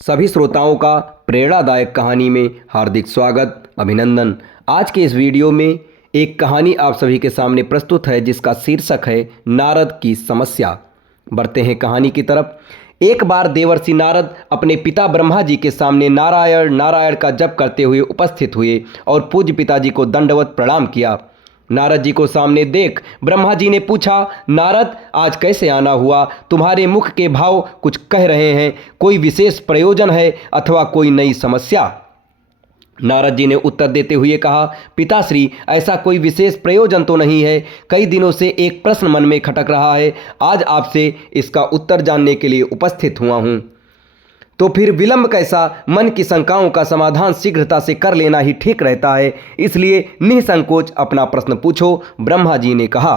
सभी श्रोताओं का प्रेरणादायक कहानी में हार्दिक स्वागत अभिनंदन। आज के इस वीडियो में एक कहानी आप सभी के सामने प्रस्तुत है जिसका शीर्षक है नारद की समस्या। बढ़ते हैं कहानी की तरफ। एक बार देवर्षि नारद अपने पिता ब्रह्मा जी के सामने नारायण नारायण का जप करते हुए उपस्थित हुए और पूज्य पिताजी को दंडवत प्रणाम किया। नारद जी को सामने देख ब्रह्मा जी ने पूछा, नारद आज कैसे आना हुआ? तुम्हारे मुख के भाव कुछ कह रहे हैं। कोई विशेष प्रयोजन है अथवा कोई नई समस्या? नारद जी ने उत्तर देते हुए कहा, पिताश्री ऐसा कोई विशेष प्रयोजन तो नहीं है। कई दिनों से एक प्रश्न मन में खटक रहा है। आज आपसे इसका उत्तर जानने के लिए उपस्थित हुआ हूँ। तो फिर विलंब कैसा? मन की शंकाओं का समाधान शीघ्रता से कर लेना ही ठीक रहता है, इसलिए निसंकोच अपना प्रश्न पूछो। ब्रह्मा जी ने कहा,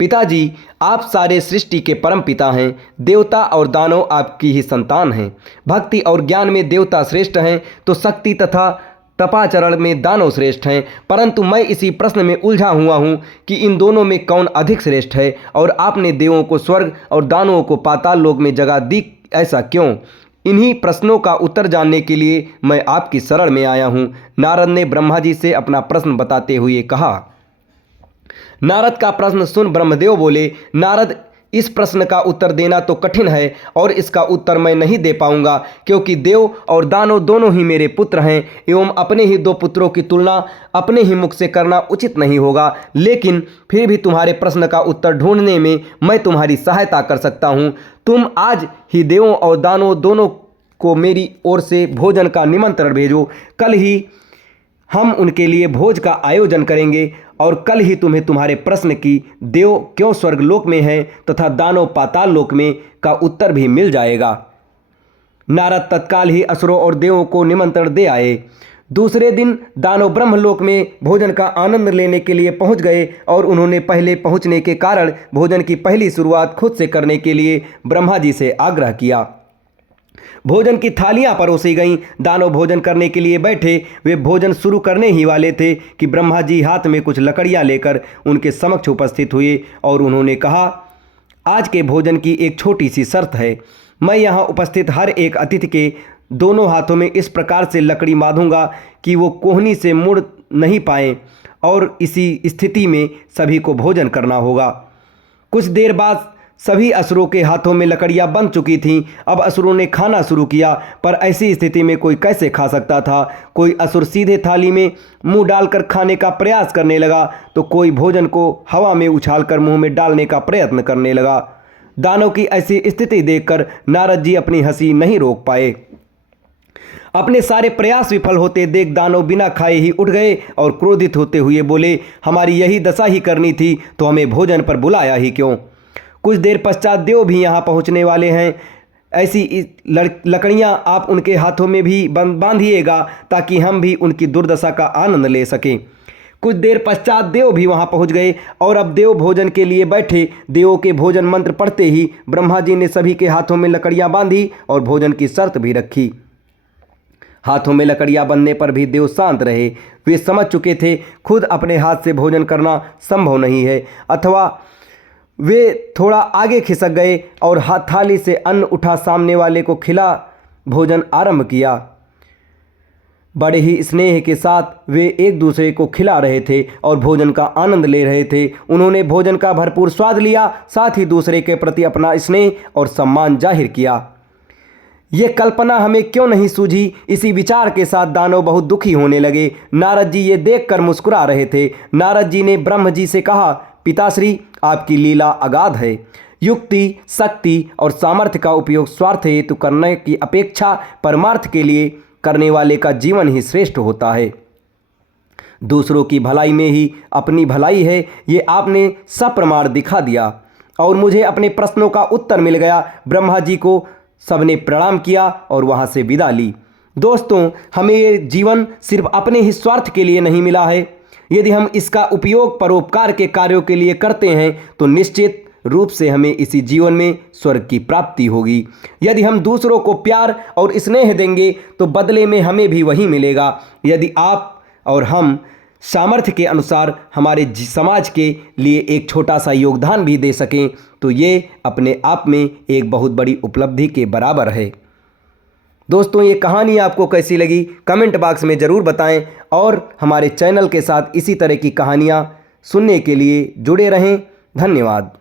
पिताजी आप सारे सृष्टि के परम पिता हैं। देवता और दानव आपकी ही संतान हैं। भक्ति और ज्ञान में देवता श्रेष्ठ हैं तो शक्ति तथा तपाचरण में दानव श्रेष्ठ हैं। परंतु मैं इसी प्रश्न में उलझा हुआ हूँ कि इन दोनों में कौन अधिक श्रेष्ठ है, और आपने देवों को स्वर्ग और दानवों को पाताल लोक में जगह दी, ऐसा क्यों? इन्हीं प्रश्नों का उत्तर जानने के लिए मैं आपकी शरण में आया हूँ। नारद ने ब्रह्मा जी से अपना प्रश्न बताते हुए कहा। नारद का प्रश्न सुन ब्रह्मदेव बोले, नारद इस प्रश्न का उत्तर देना तो कठिन है और इसका उत्तर मैं नहीं दे पाऊंगा, क्योंकि देव और दानव दोनों ही मेरे पुत्र हैं एवं अपने ही दो पुत्रों की तुलना अपने ही मुख से करना उचित नहीं होगा। लेकिन फिर भी तुम्हारे प्रश्न का उत्तर ढूंढने में मैं तुम्हारी सहायता कर सकता हूँ। तुम आज ही देवों और दानवों दोनों को मेरी ओर से भोजन का निमंत्रण भेजो। कल ही हम उनके लिए भोज का आयोजन करेंगे और कल ही तुम्हें तुम्हारे प्रश्न की देव क्यों स्वर्गलोक में है तथा दानव पाताल लोक में का उत्तर भी मिल जाएगा। नारद तत्काल ही असुरों और देवों को निमंत्रण दे आए। दूसरे दिन दानव ब्रह्मलोक में भोजन का आनंद लेने के लिए पहुंच गए और उन्होंने पहले पहुंचने के कारण भोजन की पहली शुरुआत खुद से करने के लिए ब्रह्मा जी से आग्रह किया। भोजन की थालियां परोसी गईं। दानव भोजन करने के लिए बैठे। वे भोजन शुरू करने ही वाले थे कि ब्रह्मा जी हाथ में कुछ लकड़ियां लेकर उनके समक्ष उपस्थित हुए और उन्होंने कहा, आज के भोजन की एक छोटी सी शर्त है। मैं यहाँ उपस्थित हर एक अतिथि के दोनों हाथों में इस प्रकार से लकड़ी बांधूंगा कि वो कोहनी से मुड़ नहीं पाएं, और इसी स्थिति में सभी को भोजन करना होगा। कुछ देर बाद सभी असुरों के हाथों में लकड़ियां बंध चुकी थीं। अब असुरों ने खाना शुरू किया, पर ऐसी स्थिति में कोई कैसे खा सकता था? कोई असुर सीधे थाली में मुंह डालकर खाने का प्रयास करने लगा तो कोई भोजन को हवा में उछालकर मुंह में डालने का प्रयत्न करने लगा। दानव की ऐसी स्थिति देखकर नारद जी अपनी हंसी नहीं रोक पाए। अपने सारे प्रयास विफल होते देख दानव बिना खाए ही उठ गए और क्रोधित होते हुए बोले, हमारी यही दशा ही करनी थी तो हमें भोजन पर बुलाया ही क्यों? कुछ देर पश्चात देव भी यहाँ पहुँचने वाले हैं। ऐसी लकड़ियाँ आप उनके हाथों में भी बांधिएगा ताकि हम भी उनकी दुर्दशा का आनंद ले सकें। कुछ देर पश्चात देव भी वहाँ पहुँच गए और अब देव भोजन के लिए बैठे। देवों के भोजन मंत्र पढ़ते ही ब्रह्मा जी ने सभी के हाथों में लकड़ियाँ बांधी और भोजन की शर्त भी रखी। हाथों में लकड़ियाँ बंधने पर भी देव शांत रहे। वे समझ चुके थे खुद अपने हाथ से भोजन करना संभव नहीं है, अथवा वे थोड़ा आगे खिसक गए और हाथ थाली से अन्न उठा सामने वाले को खिला भोजन आरंभ किया। बड़े ही स्नेह के साथ वे एक दूसरे को खिला रहे थे और भोजन का आनंद ले रहे थे। उन्होंने भोजन का भरपूर स्वाद लिया, साथ ही दूसरे के प्रति अपना स्नेह और सम्मान जाहिर किया। ये कल्पना हमें क्यों नहीं सूझी? इसी विचार के साथ दानव बहुत दुखी होने लगे। नारद जी ये देखकर मुस्कुरा रहे थे। नारद जी ने ब्रह्म जी से कहा, पिताश्री आपकी लीला अगाध है। युक्ति, शक्ति और सामर्थ्य का उपयोग स्वार्थ हेतु करने की अपेक्षा परमार्थ के लिए करने वाले का जीवन ही श्रेष्ठ होता है। दूसरों की भलाई में ही अपनी भलाई है, ये आपने सप्रमाण दिखा दिया और मुझे अपने प्रश्नों का उत्तर मिल गया। ब्रह्मा जी को सबने प्रणाम किया और वहाँ से विदा ली। दोस्तों, हमें ये जीवन सिर्फ अपने ही स्वार्थ के लिए नहीं मिला है। यदि हम इसका उपयोग परोपकार के कार्यों के लिए करते हैं तो निश्चित रूप से हमें इसी जीवन में स्वर्ग की प्राप्ति होगी। यदि हम दूसरों को प्यार और स्नेह देंगे तो बदले में हमें भी वही मिलेगा। यदि आप और हम सामर्थ्य के अनुसार हमारे समाज के लिए एक छोटा सा योगदान भी दे सकें तो ये अपने आप में एक बहुत बड़ी उपलब्धि के बराबर है। दोस्तों ये कहानी आपको कैसी लगी कमेंट बॉक्स में ज़रूर बताएं और हमारे चैनल के साथ इसी तरह की कहानियाँ सुनने के लिए जुड़े रहें। धन्यवाद।